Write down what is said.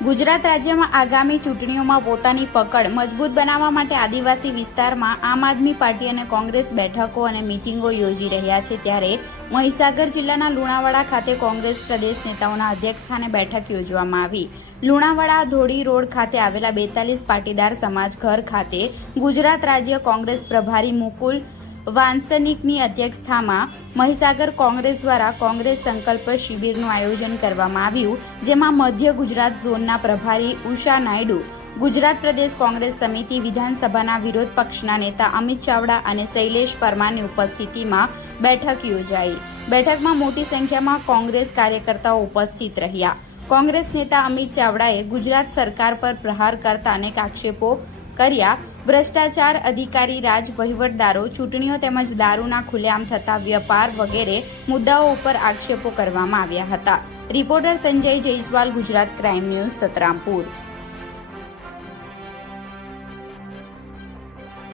ગુજરાત રાજ્યમાં આગામી ચૂંટણીઓમાં પોતાની પકડ મજબૂત બનાવવા માટે આદિવાસી વિસ્તારમાં આમ આદમી પાર્ટી અને કોંગ્રેસ બેઠકો અને મિટિંગો યોજી રહ્યા છે ત્યારે મહીસાગર જિલ્લાના લુણાવાડા ખાતે કોંગ્રેસ પ્રદેશ નેતાઓના અધ્યક્ષસ્થાને બેઠક યોજવામાં આવી. લુણાવાડા ધોળી રોડ ખાતે આવેલા બેતાલીસ પાટીદાર સમાજ ઘર ખાતે ગુજરાત રાજ્ય કોંગ્રેસ પ્રભારી મુકુલ વાંસનિકની અધ્યક્ષતામાં મહીસાગર કોંગ્રેસ દ્વારા કોંગ્રેસ સંકલ્પ શિબિરનું આયોજન કરવામાં આવ્યું, જેમાં મધ્ય ગુજરાત ઝોનના પ્રભારી ઉષા નાયડુ, ગુજરાત પ્રદેશ કોંગ્રેસ સમિતિ વિધાનસભાના વિરોધ પક્ષના નેતા અમિત ચાવડા અને શૈલેષ પરમારની ઉપસ્થિતિમાં બેઠક યોજાઈ. બેઠકમાં મોટી સંખ્યામાં કોંગ્રેસ કાર્યકર્તાઓ ઉપસ્થિત રહ્યા. કોંગ્રેસ નેતા અમિત ચાવડાએ ગુજરાત સરકાર પર પ્રહાર કરતા અનેક આક્ષેપો કર્યા. ભ્રષ્ટાચાર અધિકારી રાજ વહીવટદારો ચૂંટણીઓ તેમજ દારૂના ખુલ્લેઆમ થતા વ્યાપાર વગેરે મુદ્દાઓ ઉપર આક્ષેપો કરવામાં આવ્યા હતા. Reporter Sanjay Jaiswal, Gujarat crime news, Santrampur.